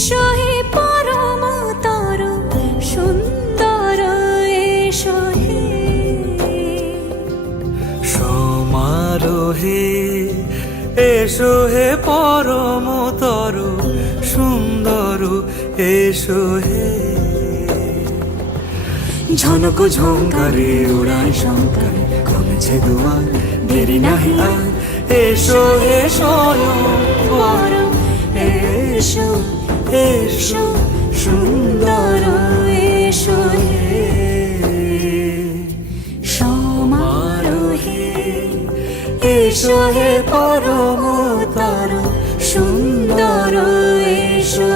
এসো হে পরমতর সুন্দর এসো হে সমারোহে এসো হে পরমতর সুন্দর এসো হে ঝনক ঝঙ্কারে উড়ায় শঙ্কারে কমেছে দুয়ার দেরি নাহি আর এসো হে স্বয়ং পরম এসো এসো সুন্দর এসো হে সমারোহে এসো হে পরমতর সুন্দর এসো